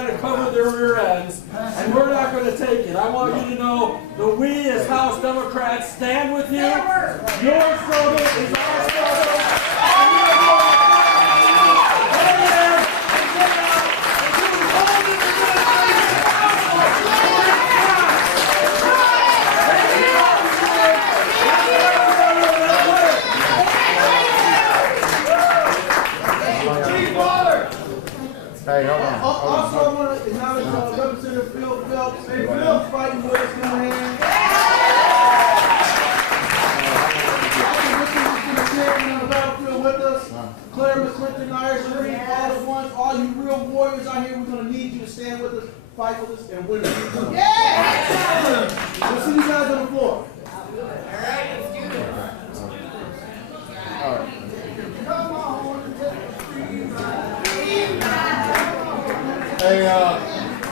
trying to cover their rear ends, and we're not going to take it. I want you to know that we as House Democrats stand with you. Your struggle is our struggle. And we are going to hang there and get out and do the whole Hey, hold on. Also, I want to acknowledge Representative Phil Phelps. Hey, Phil's fighting with us in the hand. On the battlefield with us. Claire McClinton, Irish Green, all at once. All you real warriors out here, we're going to need you to stand with us, fight with us, and win this. Yeah! We'll see you guys on the floor. All right, let's do it. All right. Hey,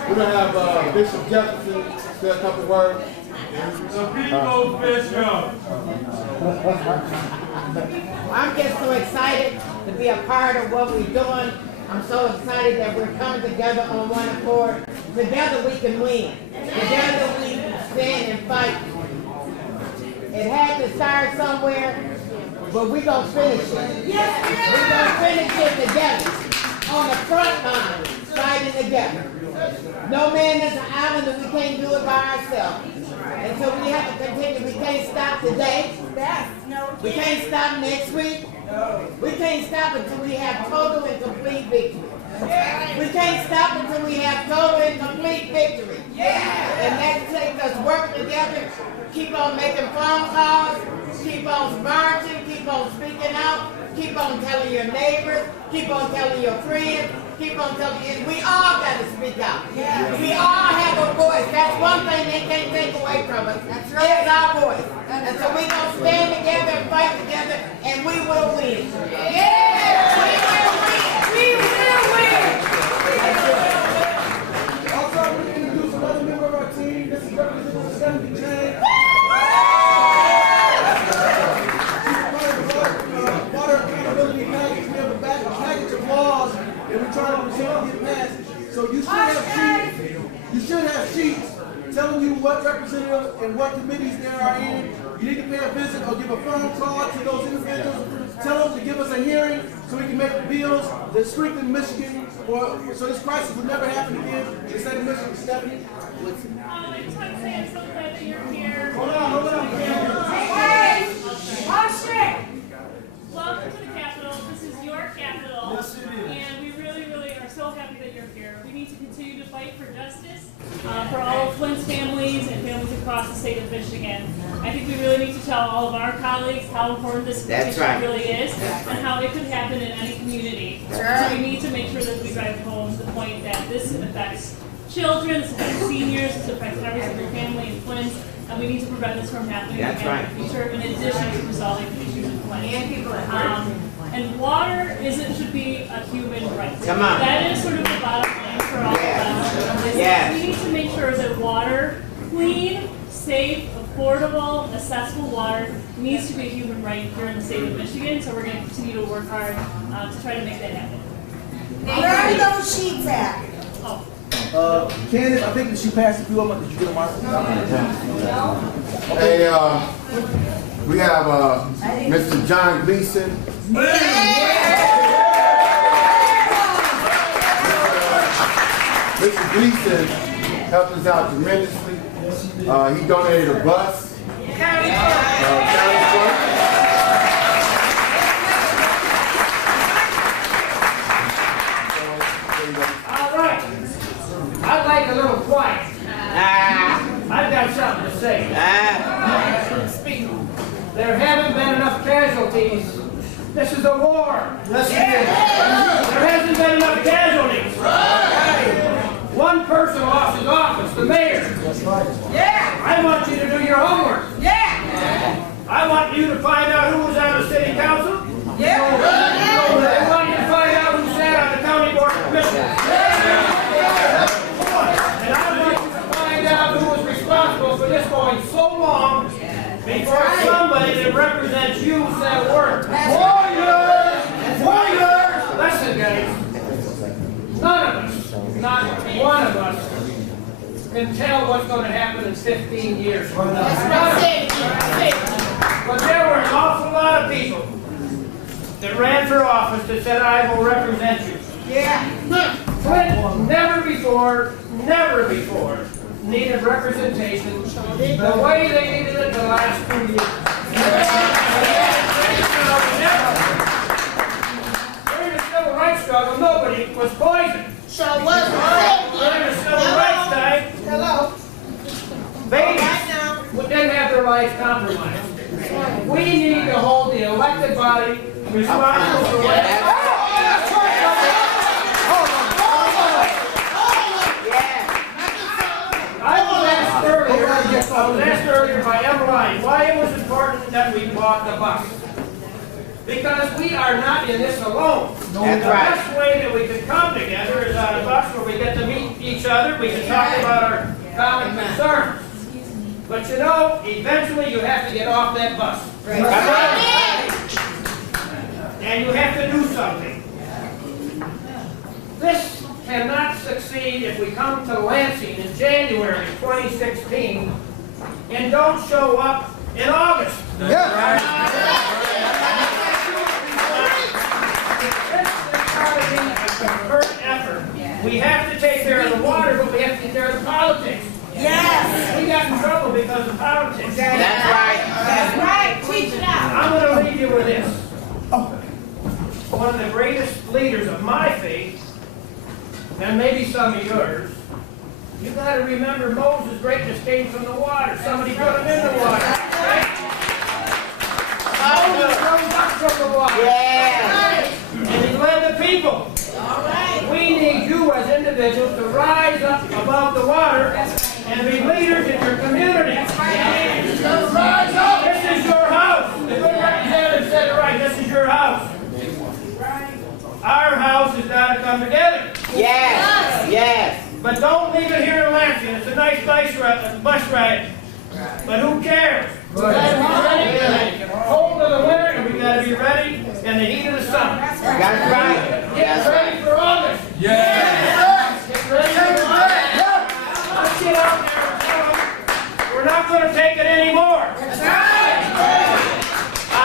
we're going to have Bishop Jefferson say a couple words. The people's bishop. I'm just so excited to be a part of what we're doing. I'm so excited that we're coming together on one accord. Together we can win. Together we stand and fight. It had to start somewhere, but we're going to finish it. We're going to finish it together on the front line, fighting together. No man is an island and we can't do it by ourselves. And so we have to continue. We can't stop today. We can't stop next week. We can't stop until we have total and complete victory. We can't stop until we have total and complete victory. And that takes us working together, keep on making phone calls, keep on marching, keep on speaking out, keep on telling your neighbors, keep on telling your friends, keep on telling you. We all got to speak out. We all have a voice. That's one thing they can't take away from us. That's right. It's our voice. And so we're going to stand together and fight together, and we will win. Yeah! We will win. We will win. Also, I'm going to introduce another member of our team. This is Representative Stephanie James. Water accountability package. We have a package of laws that we're trying to present and get passed. So you should have sheets telling you what representatives and what committees there are in. You need to pay a visit or give a phone call to those individuals. Tell them to give us a hearing so we can make the bills that strengthen Michigan, so this crisis will never happen again in the state of Michigan. Stephanie? I just want to say I'm so glad that you're here. Hold on. Hey! Welcome to the Capitol. This is your Capitol. Yes, it is. And we really, really are so happy that you're here. We need to continue to fight for justice for all of Flint's families and families across the state of Michigan. I think we really need to tell all of our colleagues how important this petition really is and how it could happen in any community. So we need to make sure that we drive home the point that this affects children, this affects seniors, this affects every single family in Flint, and we need to prevent this from happening again in the future, in addition to resolving the issues in Flint. And people and water should be a human right. Come on. That is sort of the bottom line for all of us. We need to make sure that water, clean, safe, affordable, accessible water needs to be a human right here in the state of Michigan, so we're going to continue to work hard to try to make that happen. Where are those sheets at? Candace, I think that she passed a few of them. Did you get them out? Hey, we have Mr. John Gleason. Mr. Gleason helped us out tremendously. He donated a bus. County clerk. All right. I'd like a little quiet. I've got something to say. There haven't been enough casualties. This is a war. There hasn't been enough casualties. One person lost his office, the mayor. I want you to do your homework. I want you to find out who was on the city council. I want you to find out who sat on the county board of commissioners. And I want you to find out who was responsible for this going so long before somebody that represents you said a word. Warriors! Warriors! Listen, guys. None of us not one of us can tell what's going to happen in 15 years from now. But there were an awful lot of people that ran for office that said, I will represent you. Yeah. Flint never before needed representation the way they needed it the last 2 years. During the civil rights struggle, nobody was poisoned. So what's During the civil rights time, babies didn't have their lives compromised. We need to hold the elected body responsible for what I was asked earlier by Emmeline why it was important that we bought the bus. Because we are not in this alone. That's The right. best way that we can come together is on a bus where we get to meet each other, we can talk about our common concerns. But you know, eventually you have to get off that bus. And you have to do something. This cannot succeed if we come to Lansing in January 2016 and don't show up in August. This is part of the concurrent effort. We have to take care of the water, but we have to take care of the politics. Yes. We got in trouble because of politics. That's right. That's right. Teach it out. I'm going to leave you with this. One of the greatest leaders of my faith, and maybe some of yours, you got to remember Moses' greatness came from the water. Somebody put him in the water. Moses rose up from the water. Yeah. And he led the people. All right. We need you as individuals to rise up above the water and be leaders in your community. Rise up. This is your house. The good representative said it right. This is your house. Our house has got to come together. Yes. Yes. But don't leave it here in Lansing. It's a nice bus ride. But who cares? We got to be ready in the cold of the winter, and we got to be ready in the heat of the summer. That's right. Get ready for August. Yeah. Get ready for August. Let's get out there and tell them we're not going to take it anymore. I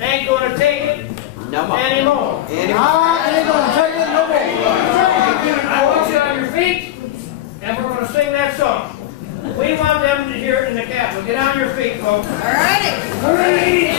ain't going to take it No more. anymore. I ain't gonna take it no more. I want you on your feet, and we're going to sing that song. We want them to hear it in the Capitol. Get on your feet, folks. All righty.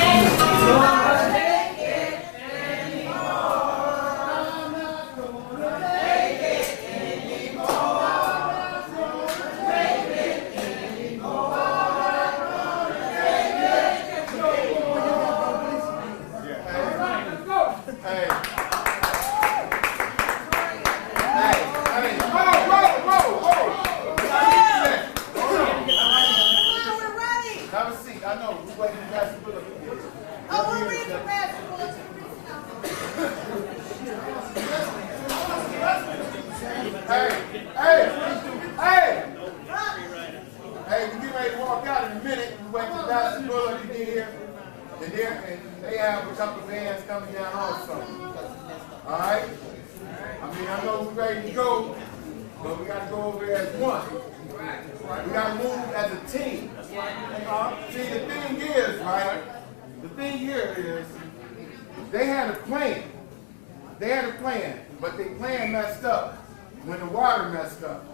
But their plan messed up when the water messed up.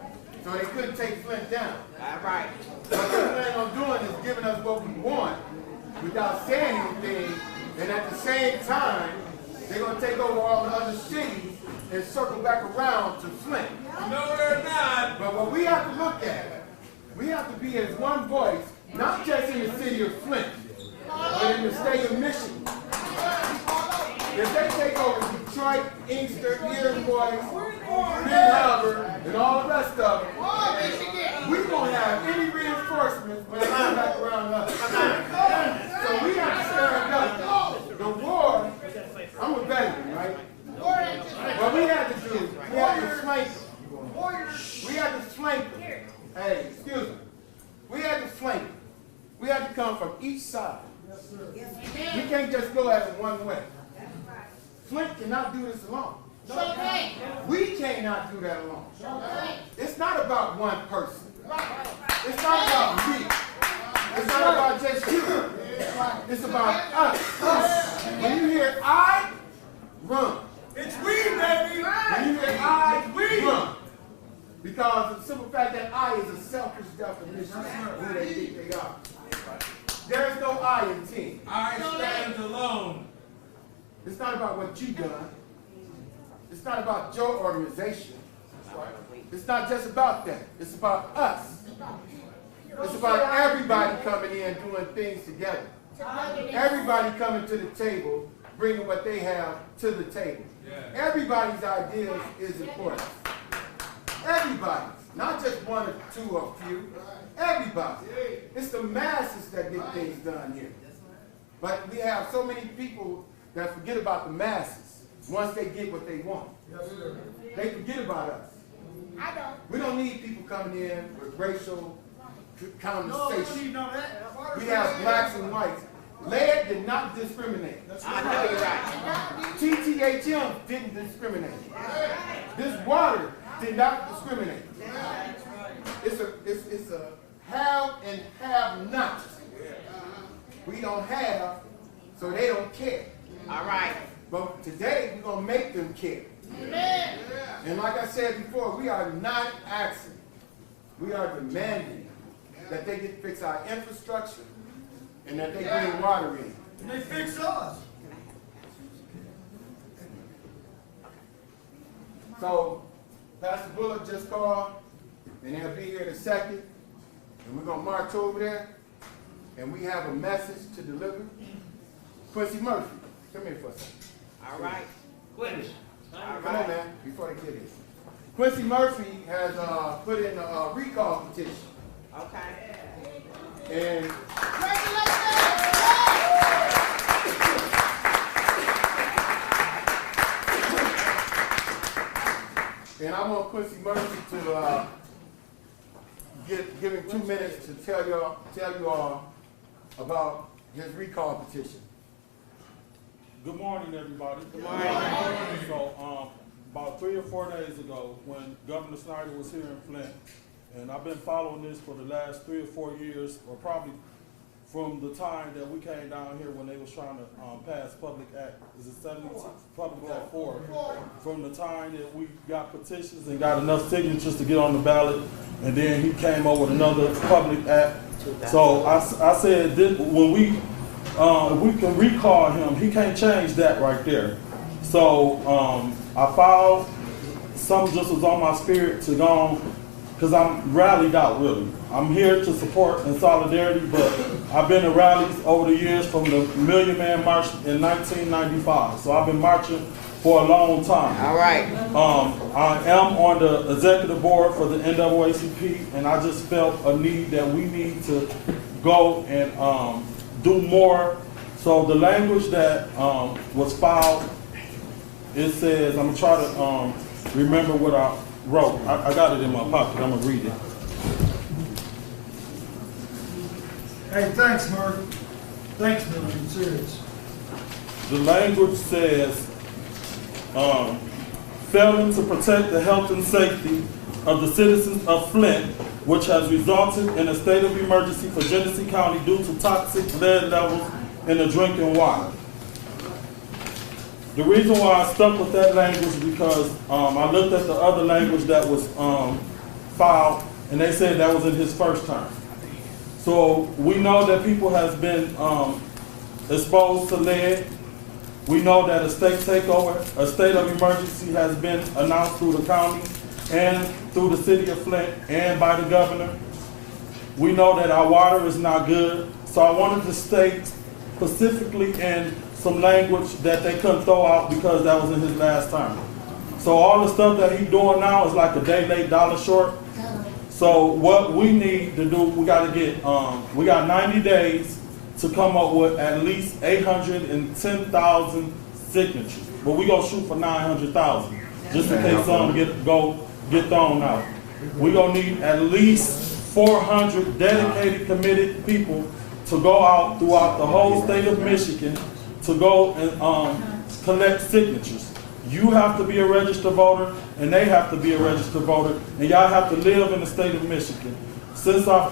So they couldn't take Flint down. All right. What they plan on doing is giving us what we want without saying anything, and at the same time, they're going to take over all the other cities and circle back around to Flint. No, they're not. But what we have to look at, we have to be as one voice, not just in the city of Flint, but in the state of Michigan. If they take over Detroit, Inkster, Illinois, Benton Harbor, and all the rest of them, we won't have any reinforcements when they come back around us. So we have to stand up. The war, I'm a veteran, right? What we had to do, we had to flank them. We had to flank them. Hey, excuse me. We had to flank them. We had to come from each side. We can't just go at it one way. Flint cannot do this alone. We cannot do that alone. It's not about one person. It's not about me. It's not about just you. It's about us. When you hear I, run. It's we, baby. When you hear I, run. Because of the simple fact that I is a selfish definition of who they think they are. There is no I in team. I stand alone. It's not about what you've done. It's not about your organization. It's not just about that. It's about us. It's about everybody coming in doing things together. Everybody coming to the table, bringing what they have to the table. Everybody's ideas is important. Everybody's, not just one or two or few. Everybody. It's the masses that get things done here. But we have so many people that forget about the masses once they get what they want. They forget about us. We don't need people coming in with racial conversation. We have blacks and whites. Lead did not discriminate. I know you're right. TTHM didn't discriminate. This water did not discriminate. It's a have and have not. We don't have, so they don't care. All right. But today we're gonna make them care. And like I said before, we are not asking. We are demanding that they get fix our infrastructure and that they bring water in. And they fix us. So Pastor Bullock just called, and they'll be here in a second, and we're gonna march over there, and we have a message to deliver. Quincy Murphy, come here for a second. All right. Quincy. Come on, man, before they get here. Quincy Murphy has put in a recall petition. Okay. And I want Quincy Murphy to give him 2 minutes to tell you all about his recall petition. Good morning, everybody. Good morning. So, about 3 or 4 days ago, when Governor Snyder was here in Flint, and I've been following this for the last 3 or 4 years, or probably from the time that we came down here when they was trying to pass Public Act, is it 72, Public Act 4, from the time that we got petitions and got enough signatures to get on the ballot, and then he came up with another Public Act. So I said, when we can recall him, he can't change that right there. So I filed, something just was on my spirit to go on, because I'm rallied out really. I'm here to support in solidarity, but I've been to rallies over the years from the Million Man March in 1995. So I've been marching for a long time. All right. I am on the executive board for the NAACP, and I just felt a need that we need to go and do more. So the language that was filed, it says, I'm gonna try to remember what I wrote. I got it in my pocket, I'm gonna read it. Hey, thanks, Murphy. Thanks, Murphy. I'm serious. The language says, failing to protect the health and safety of the citizens of Flint, which has resulted in a state of emergency for Genesee County due to toxic lead levels in the drinking water. The reason why I stuck with that language is because I looked at the other language that was filed, and they said that was in his first term. So we know that people has been exposed to lead. We know that a state takeover, a state of emergency has been announced through the county and through the city of Flint and by the governor. We know that our water is not good. So I wanted to state specifically in some language that they couldn't throw out because that was in his last term. So all the stuff that he's doing now is like a day late, dollar short. So what we need to do, we got to get, we got 90 days to come up with at least 810,000 signatures. But we gonna shoot for 900,000, just in case some get thrown out. We gonna need at least 400 dedicated, committed people to go out throughout the whole state of Michigan to go and collect signatures. You have to be a registered voter, and they have to be a registered voter, and y'all have to live in the state of Michigan. Since I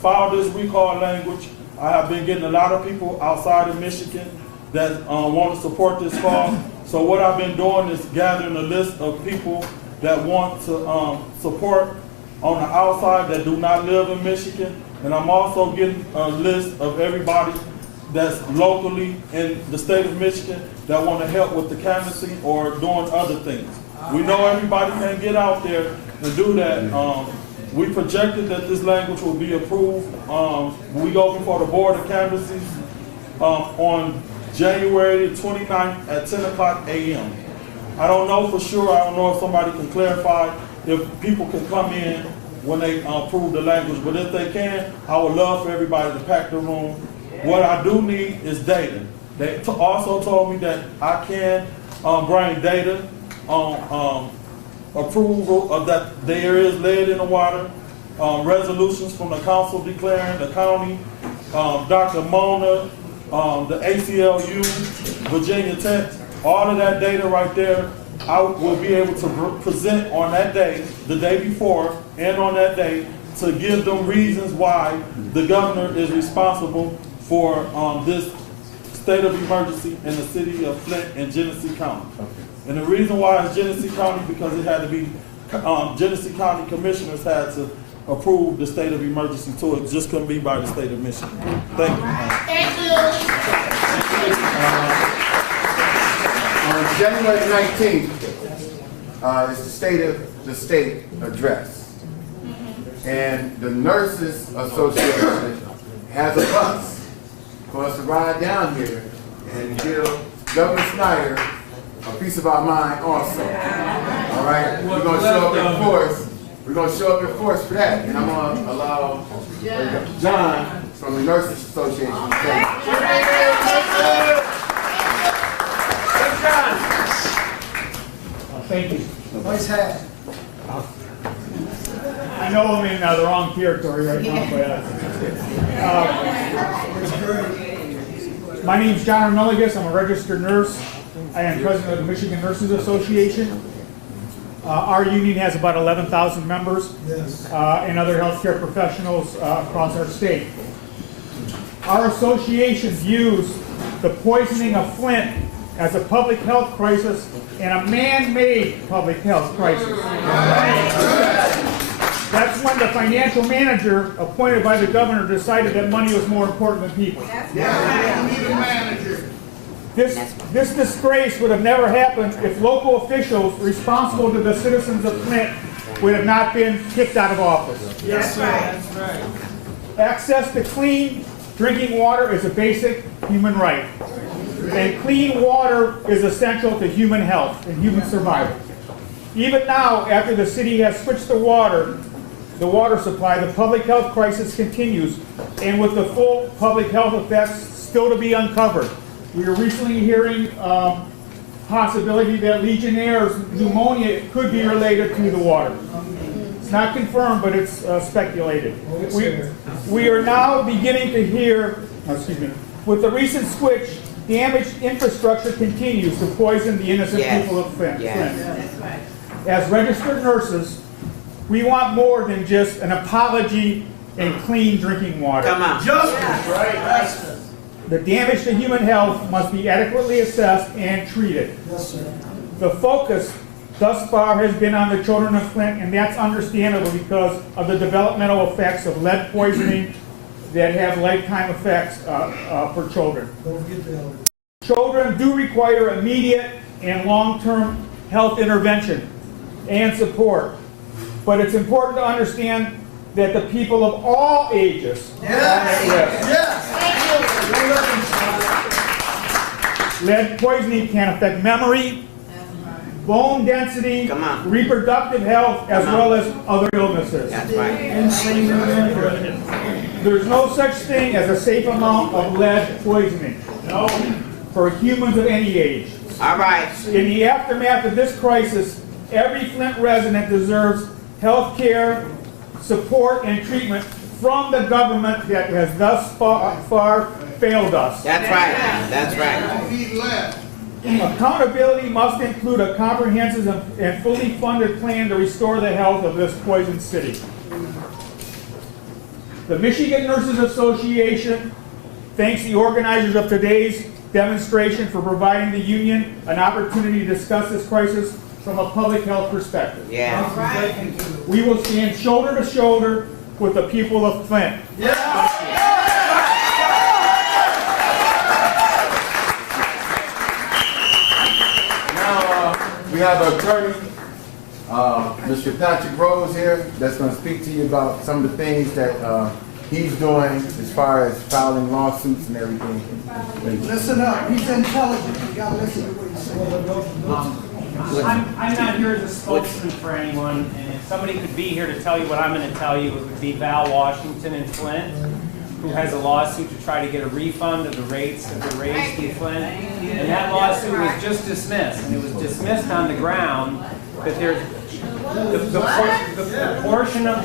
filed this recall language, I have been getting a lot of people outside of Michigan that want to support this cause. So what I've been doing is gathering a list of people that want to support on the outside that do not live in Michigan. And I'm also getting a list of everybody that's locally in the state of Michigan that want to help with the canvassing or doing other things. We know everybody can't get out there and do that. We projected that this language will be approved. We go before the Board of Canvassing on January 29th at 10 o'clock a.m. I don't know for sure. I don't know if somebody can clarify if people can come in when they approve the language, but if they can, I would love for everybody to pack the room. What I do need is data. They also told me that I can bring data on approval of that there is lead in the water, resolutions from the council declaring the county, Dr. Mona, the ACLU, Virginia Tech, all of that data right there, I will be able to present on that day, the day before, and on that day, to give them reasons why the governor is responsible for this state of emergency in the city of Flint and Genesee County. And the reason why it's Genesee County, because it had to be, Genesee County commissioners had to approve the state of emergency too. It just couldn't be by the state of Michigan. Thank you. Thank you. On January 19th is the state address. And the Nurses Association has a bus for us to ride down here and give Governor Snyder a piece of our mind also. All right? We're going to show up in force. We're going to show up in force for that. And I'm going to allow John from the Nurses Association to say. Thank you. Nice hat. I know I'm in the wrong territory right now, but my name's John Armeligus. I'm a registered nurse. I am president of the Michigan Nurses Association. Our union has about 11,000 members and other healthcare professionals across our state. Our association views the poisoning of Flint as a public health crisis and a man-made public health crisis. That's when the financial manager appointed by the governor decided that money was more important than people. This disgrace would have never happened if local officials responsible to the citizens of Flint would have not been kicked out of office. Yes, sir. That's right. Access to clean drinking water is a basic human right. And clean water is essential to human health and human survival. Even now, after the city has switched the water supply, the public health crisis continues, and with the full public health effects still to be uncovered. We were recently hearing possibility that Legionnaire's pneumonia could be related to the water. It's not confirmed, but it's speculated. We are now beginning to hear, with the recent switch, damaged infrastructure continues to poison the innocent people of Flint. As registered nurses, we want more than just an apology and clean drinking water. Come on. Justice, right? The damage to human health must be adequately assessed and treated. Yes, sir. The focus thus far has been on the children of Flint, and that's understandable because of the developmental effects of lead poisoning that have lifetime effects for children. Don't forget the elder. Children do require immediate and long-term health intervention and support, but it's important to understand that the people of all ages lead poisoning can affect memory, bone density, reproductive health, as well as other illnesses. That's right. There's no such thing as a safe amount of lead poisoning for humans of any age. All right. In the aftermath of this crisis, every Flint resident deserves health care, support, and treatment from the government that has thus far failed us. That's right. That's right. Accountability must include a comprehensive and fully funded plan to restore the health of this poison city. The Michigan Nurses Association thanks the organizers of today's demonstration for providing the union an opportunity to discuss this crisis from a public health perspective. Yeah. We will stand shoulder to shoulder with the people of Flint. We have an attorney, Mr. Patrick Rose here, that's going to speak to you about some of the things that he's doing as far as filing lawsuits and everything. Listen up, he's intelligent, you gotta listen to what he's saying. I'm not here as a spokesman for anyone, and if somebody could be here to tell you what I'm going to tell you, it would be Val Washington in Flint, who has a lawsuit to try to get a refund of the rates that were raised in Flint. And that lawsuit was just dismissed, and it was dismissed on the ground that there's the portion of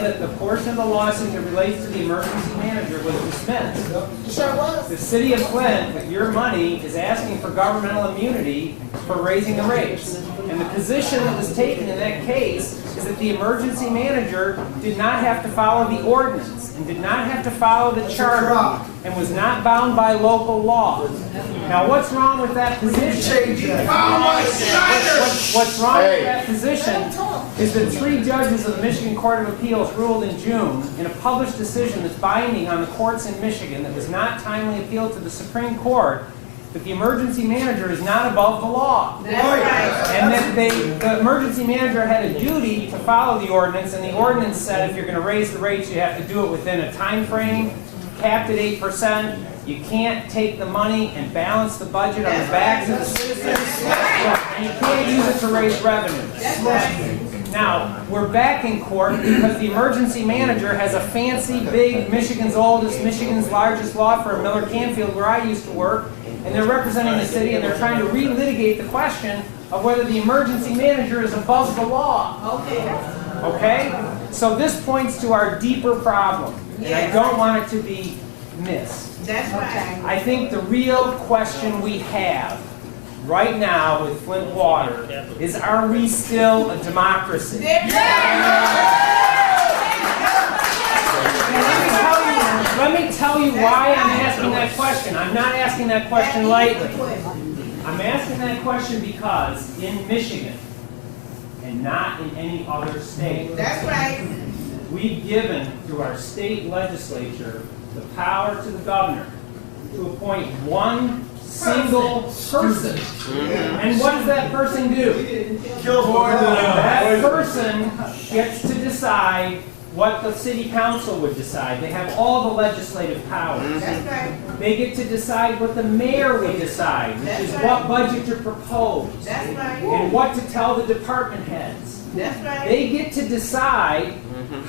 the lawsuit that relates to the emergency manager was dismissed. Sure was. The city of Flint, with your money, is asking for governmental immunity for raising the rates. And the position that was taken in that case is that the emergency manager did not have to follow the ordinance and did not have to follow the charter and was not bound by local law. Now, what's wrong with that position? What's wrong with that position is that 3 judges of the Michigan Court of Appeals ruled in June in a published decision that's binding on the courts in Michigan that was not timely appealed to the Supreme Court that the emergency manager is not above the law. That's right. And that the emergency manager had a duty to follow the ordinance, and the ordinance said if you're going to raise the rates, you have to do it within a time frame, capped at 8%. You can't take the money and balance the budget on the backs of the citizens, and you can't use it to raise revenues. That's right. Now, we're back in court because the emergency manager has a fancy, big, Michigan's largest law firm, Miller Canfield, where I used to work, and they're representing the city, and they're trying to relitigate the question of whether the emergency manager is above the law. Okay. Okay? So this points to our deeper problem, and I don't want it to be missed. That's right. I think the real question we have right now with Flint Water is, are we still a democracy? Let me tell you why I'm asking that question. I'm not asking that question lightly. I'm asking that question because in Michigan, and not in any other state, That's right. we've given through our state legislature the power to the governor to appoint one single person. And what does that person do? That person gets to decide what the city council would decide. They have all the legislative powers. That's right. They get to decide what the mayor would decide, which is what budget to propose, That's right. and what to tell the department heads. That's right. They get to decide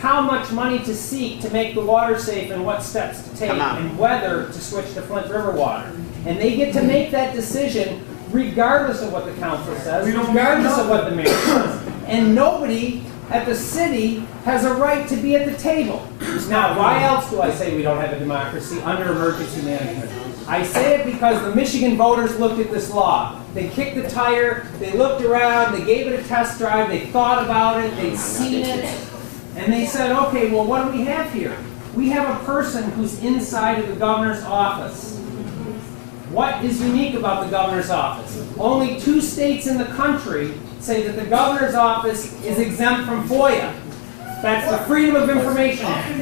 how much money to seek to make the water safe and what steps to take and whether to switch to Flint River water. And they get to make that decision regardless of what the council says, regardless of what the mayor says. And nobody at the city has a right to be at the table. Now, why else do I say we don't have a democracy under emergency management? I say it because the Michigan voters looked at this law. They kicked the tire, they looked around, they gave it a test drive, they thought about it, they'd seen it, and they said, okay, well, what do we have here? We have a person who's inside of the governor's office. What is unique about the governor's office? Only 2 states in the country say that the governor's office is exempt from FOIA. That's the Freedom of Information Act.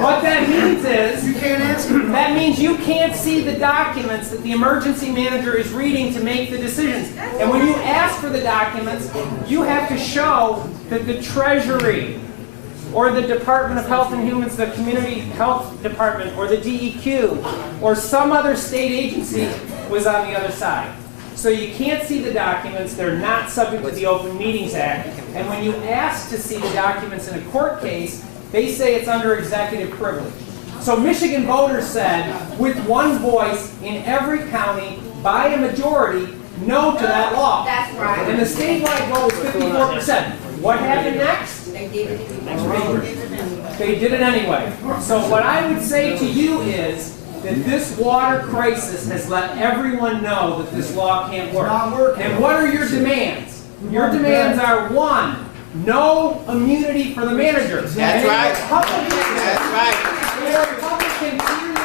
What that means is, You can't ask him. that means you can't see the documents that the emergency manager is reading to make the decisions. And when you ask for the documents, you have to show that the Treasury, or the Department of Health and Humans, the Community Health Department, or the DEQ, or some other state agency was on the other side. So you can't see the documents, they're not subject to the Open Meetings Act, and when you ask to see the documents in a court case, they say it's under executive privilege. So Michigan voters said, with one voice in every county, by a majority, no to that law. That's right. And the statewide vote was 54%. What happened next? They gave it. They did it anyway. So what I would say to you is, that this water crisis has let everyone know that this law can't work. And what are your demands? Your demands are, one, no immunity for the manager. That's right. That's right. The Republican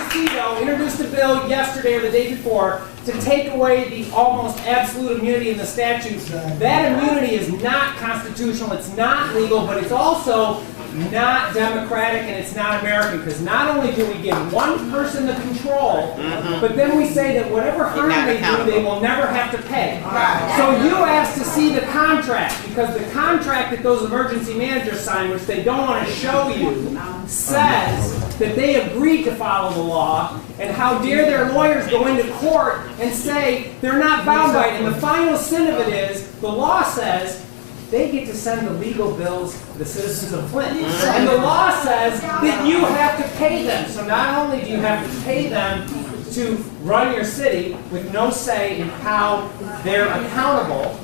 Peter Lucido introduced a bill yesterday or the day before to take away the almost absolute immunity in the statute. That immunity is not constitutional, it's not legal, but it's also not democratic and it's not American, because not only do we give one person the control, but then we say that whatever harm they do, they will never have to pay. So you asked to see the contract, because the contract that those emergency managers sign, which they don't want to show you, says that they agreed to follow the law, and how dare their lawyers go into court and say they're not bound by it. And the final sin of it is, the law says they get to send the legal bills to the citizens of Flint. And the law says that you have to pay them. So not only do you have to pay them to run your city with no say in how they're accountable,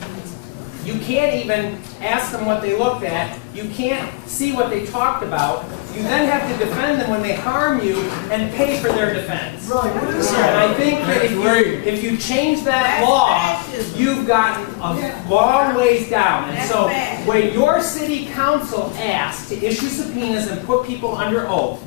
you can't even ask them what they looked at. You can't see what they talked about. You then have to defend them when they harm you and pay for their defense. And I think that if you change that law, you've gotten a long ways down. And so when your city council asked to issue subpoenas and put people under oath,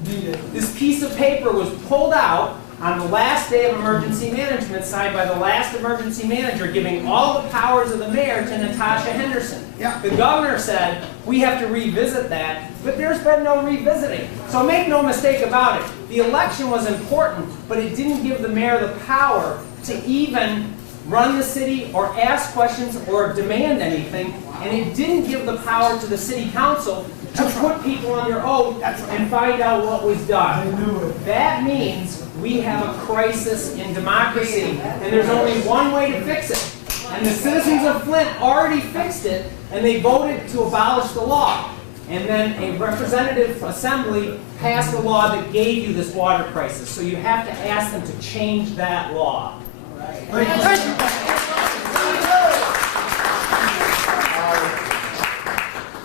this piece of paper was pulled out on the last day of emergency management, signed by the last emergency manager, giving all the powers of the mayor to Natasha Henderson. The governor said, we have to revisit that, but there's been no revisiting. So make no mistake about it. The election was important, but it didn't give the mayor the power to even run the city or ask questions or demand anything, and it didn't give the power to the city council to put people under oath and find out what was done. That means we have a crisis in democracy, and there's only one way to fix it. And the citizens of Flint already fixed it, and they voted to abolish the law. And then a representative assembly passed a law that gave you this water crisis. So you have to ask them to change that law.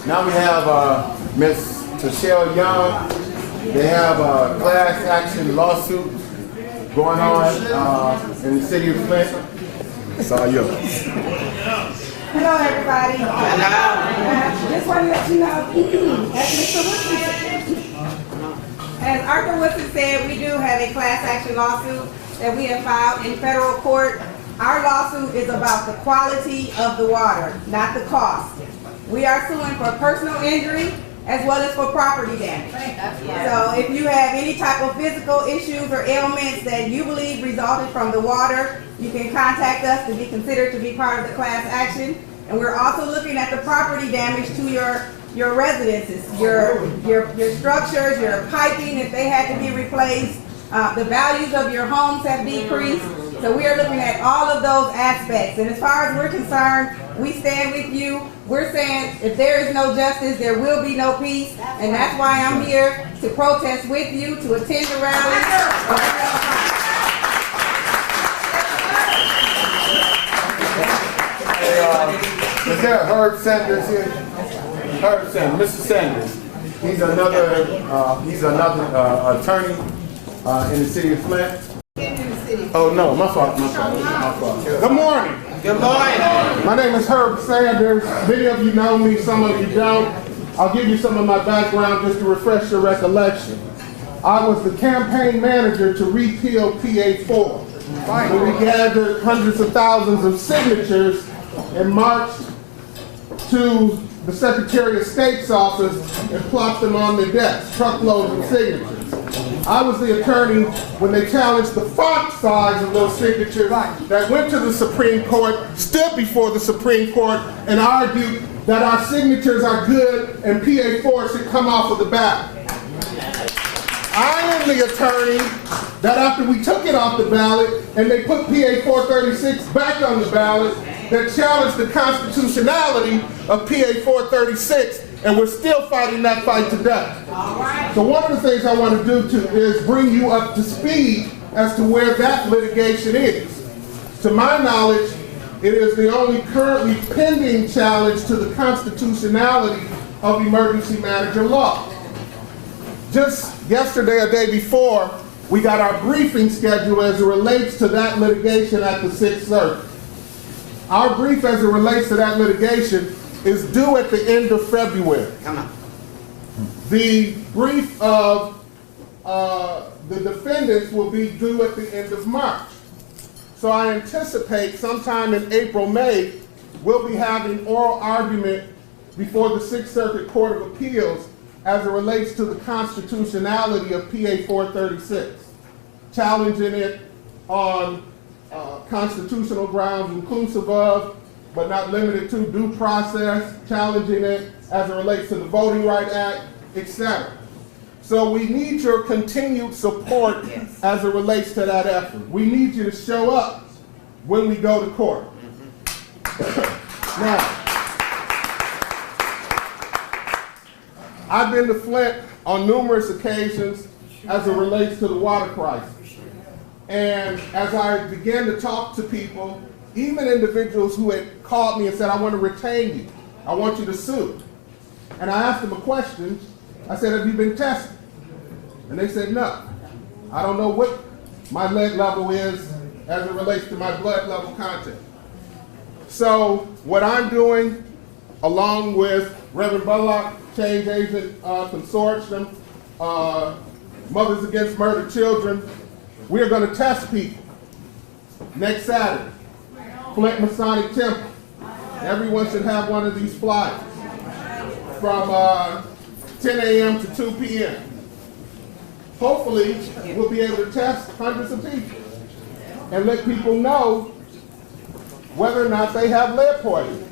Now we have Ms. Tashelle Young. They have a class action lawsuit going on in the city of Flint. It's all yours. Hello, everybody. Just want to let you know, as Arthur Woodson said, we do have a class action lawsuit that we have filed in federal court. Our lawsuit is about the quality of the water, not the cost. We are suing for personal injury as well as for property damage. So if you have any type of physical issues or ailments that you believe resulted from the water, you can contact us to be considered to be part of the class action. And we're also looking at the property damage to your residences, your structures, your piping, if they had to be replaced. The values of your homes have decreased. So we are looking at all of those aspects. And as far as we're concerned, we stand with you. We're saying if there is no justice, there will be no peace. And that's why I'm here to protest with you, to attend the rally. Is there Herb Sanders here? Herb Sanders, Mr. Sanders. He's another attorney in the city of Flint. Oh no, my fault. Good morning. Good morning. My name is Herb Sanders. Many of you know me, some of you don't. I'll give you some of my background just to refresh your recollection. I was the campaign manager to repeal PA4. When we gathered hundreds of thousands of signatures and marched to the Secretary of State's office and plopped them on the desk, truckloads of signatures. I was the attorney when they challenged the font size of those signatures that went to the Supreme Court, stood before the Supreme Court, and argued that our signatures are good and PA4 should come off of the ballot. I am the attorney that after we took it off the ballot and they put PA 436 back on the ballot, that challenged the constitutionality of PA 436, and we're still fighting that fight today. So one of the things I want to do is bring you up to speed as to where that litigation is. To my knowledge, it is the only currently pending challenge to the constitutionality of emergency manager law. Just yesterday or day before, we got our briefing schedule as it relates to that litigation at the Sixth Circuit. Our brief as it relates to that litigation is due at the end of February. Come on. The brief of the defendants will be due at the end of March. So I anticipate sometime in April, May, we'll be having oral argument before the Sixth Circuit Court of Appeals as it relates to the constitutionality of PA 436, challenging it on constitutional grounds inclusive of, but not limited to, due process, challenging it as it relates to the Voting Rights Act, etc. So we need your continued support as it relates to that effort. We need you to show up when we go to court. Now, I've been to Flint on numerous occasions as it relates to the water crisis. And as I began to talk to people, even individuals who had called me and said, I want to retain you, I want you to sue. And I asked them a question. I said, have you been tested? And they said, no. I don't know what my lead level is as it relates to my blood level content. So what I'm doing, along with Reverend Bullock, Change Agent Consortium, Mothers Against Murdered Children, we are going to test people next Saturday. Flint Masonic Temple. Everyone should have one of these flyers from 10 a.m. to 2 p.m. Hopefully, we'll be able to test hundreds of people and let people know whether or not they have lead poisoning.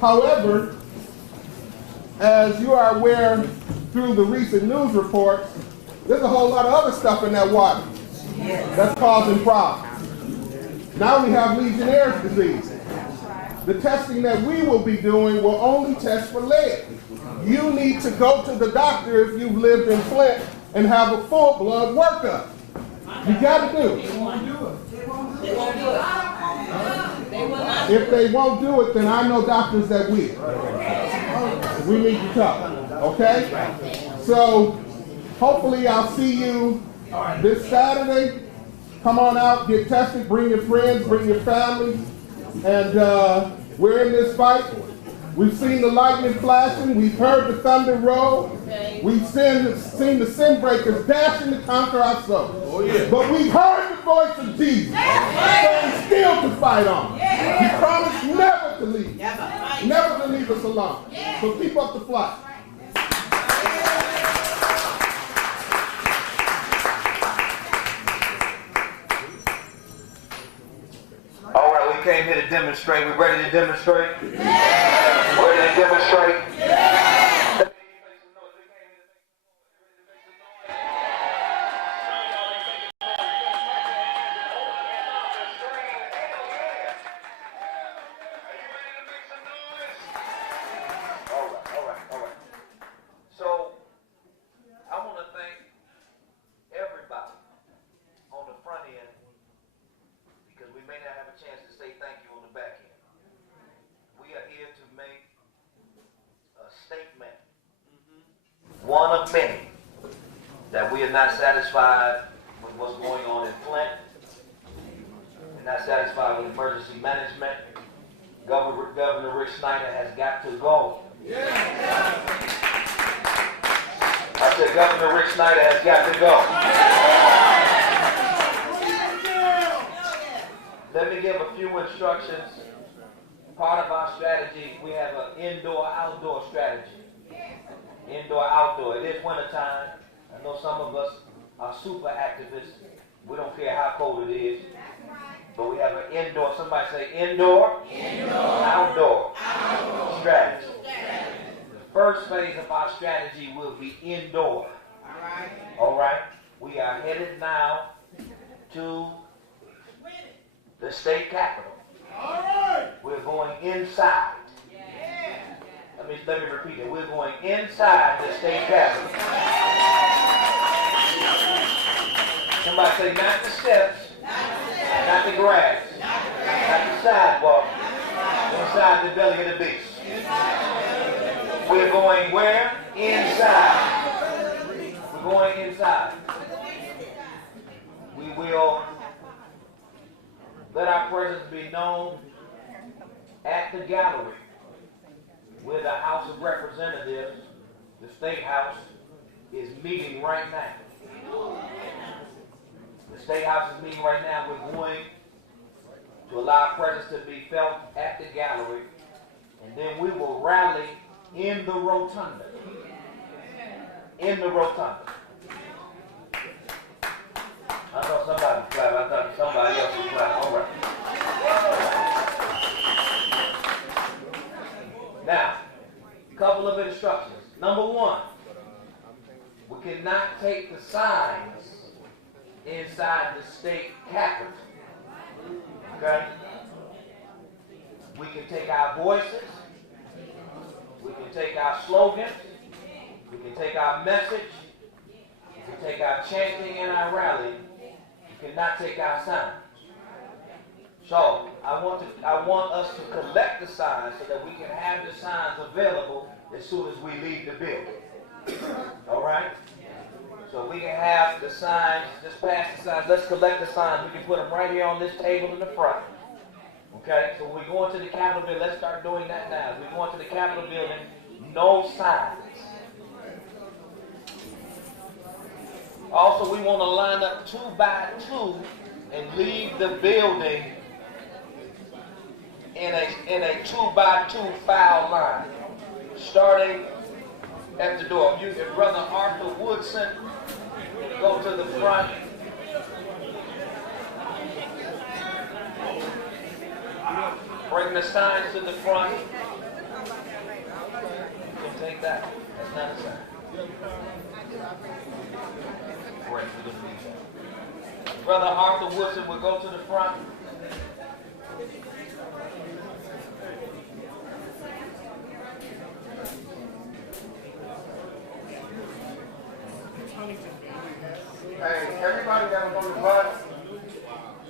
However, as you are aware through the recent news reports, there's a whole lot of other stuff in that water that's causing problems. Now we have Legionnaire's disease. The testing that we will be doing will only test for lead. You need to go to the doctor if you've lived in Flint and have a full blood workup. You got to do it. They won't do it. If they won't do it, then I know doctors that will. We need to talk, okay? So hopefully I'll see you this Saturday. Come on out, get tested, bring your friends, bring your family, and we're in this fight. We've seen the lightning flashing, we've heard the thunder roll, we've seen the sin breakers dashing to conquer our souls. Oh, yeah. But we've heard the voice of Jesus, saying still to fight on. He promised never to leave, never to leave us alone. So keep up the fight. All right, we came here to demonstrate. We ready to demonstrate? Yeah. Ready to demonstrate? Yeah. All right. So, I want to thank everybody on the front end, because we may not have a chance to say thank you on the back end. We are here to make a statement, one of many, that we are not satisfied with what's going on in Flint. We're not satisfied with emergency management. Governor Rick Snyder has got to go. I said Governor Rick Snyder has got to go. Let me give a few instructions. Part of our strategy, we have an indoor-outdoor strategy. Indoor-outdoor. It is wintertime. I know some of us are super activists. We don't care how cold it is. But we have an indoor, somebody say indoor, outdoor strategy. The first phase of our strategy will be indoor. All right. We are headed now to the state capitol. All right. We're going inside. Let me repeat it. We're going inside the state capitol. Somebody say not the steps, not the grass, not the sidewalk, inside the belly of the beast. We're going where? Inside. We're going inside. House is meeting right now. The State House is meeting right now. We're going to allow presence to be felt at the gallery, and then we will rally in the rotunda. In the rotunda. I thought somebody was clapping. I thought somebody else was clapping. All right. Now, a couple of instructions. Number one, we cannot take the signs inside the state capitol. Okay? We can take our voices. We can take our slogans. We can take our message. We can take our chanting and our rally. You cannot take our signs. So I want us to collect the signs so that we can have the signs available as soon as we leave the building. All right? So we can have the signs, just pass the signs. Let's collect the signs. We can put them right here on this table in the front. Okay? So when we go into the Capitol building, let's start doing that now. As we go into the Capitol building, no signs. Also, we want to line up 2 by 2 and leave the building in a 2 by 2 file line, starting at the door. If Brother Arthur Woodson go to the front. Bring the signs to the front. You can take that. That's not a sign. Great, we're going to leave that. Brother Arthur Woodson will go to the front. Hey, everybody that was on the bus,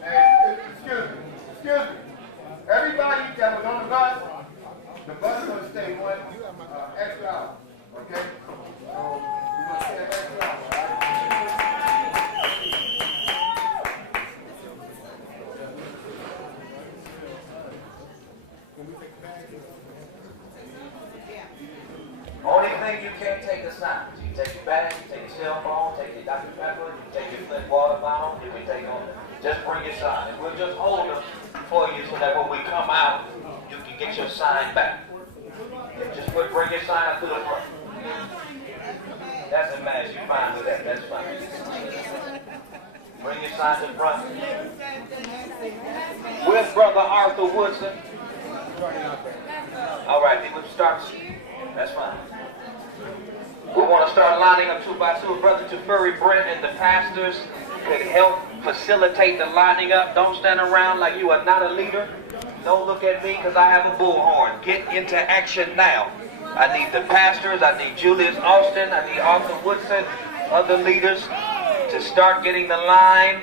hey, excuse me. Everybody that was on the bus is going to stay one extra hour, okay? So, we're going to stay an extra hour, all right? Only thing you can't take is signs. You take your bag, you take your cell phone, take your Dr. Pepper, you take your Flint water bottle, you can take on them. Just bring your sign. And we'll just hold them for you so that when we come out, you can get your sign back. And just bring your sign to the front. That's a match. You're fine with that. That's fine. Bring your sign to the front. With Brother Arthur Woodson. All right, then we'll start. That's fine. We want to start lining up 2 by 2. Brother Teferi Brent and the pastors could help facilitate the lining up. Don't stand around like you are not a leader. Don't look at me because I have a bullhorn. Get into action now. I need the pastors. I need Julius Austin. I need Arthur Woodson, other leaders to start getting the line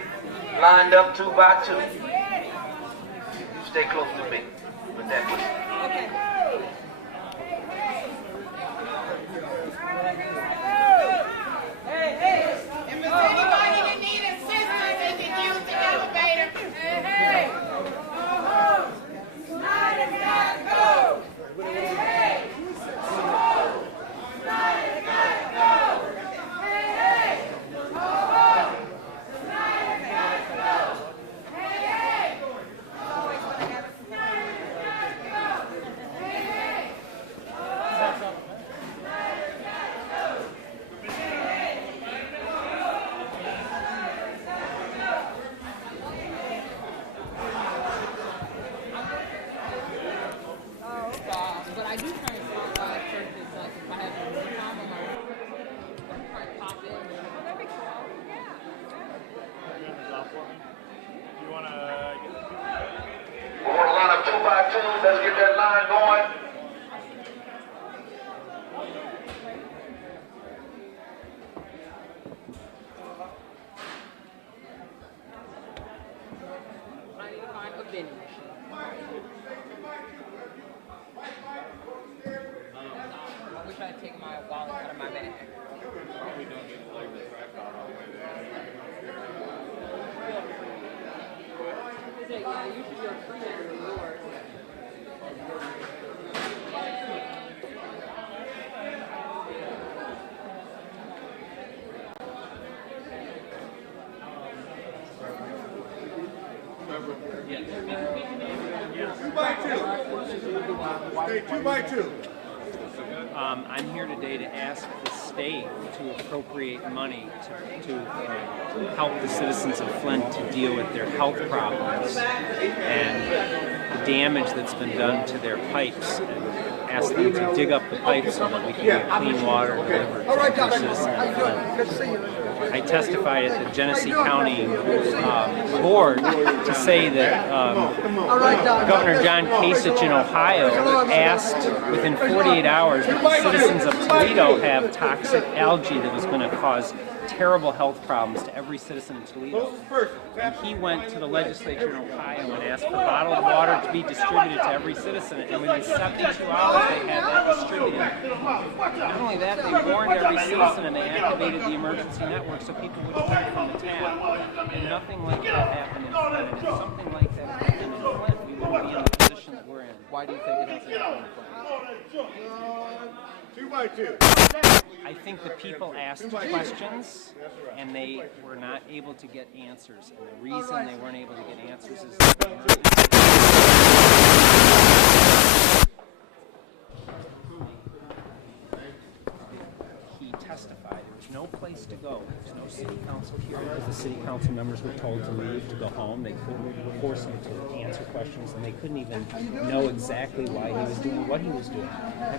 lined up 2 by 2. You stay close to me with that. Okay. Let's get that line going. I'm trying to take my wallet out of my bag. Yeah, you should go free under yours. Okay, 2 by 2. I'm here today to ask the state to appropriate money to help the citizens of Flint to deal with their health problems and the damage that's been done to their pipes. Ask them to dig up the pipes so that we can get clean water delivered to every citizen of Flint. Good to see you. I testified at the Genesee County board to say that Governor John Kasich in Ohio asked within 48 hours that the citizens of Toledo have toxic algae that was going to cause terrible health problems to every citizen in Toledo. And he went to the legislature in Ohio and asked for bottled water to be distributed to every citizen, and within 72 hours they had that distributed. Not only that, they warned every citizen and they activated the emergency network so people would drink from the tap. And nothing like that happened in Flint. And if something like that happened in Flint, we wouldn't be in the position that we're in. Why do you think it hasn't happened in Flint? 2 by 2. I think the people asked questions and they were not able to get answers. And the reason they weren't able to get answers is he testified. There was no place to go. There was no city council hearing because the city council members were told to leave, to go home. They couldn't force him to answer questions, and they couldn't even know exactly why he was doing what he was doing.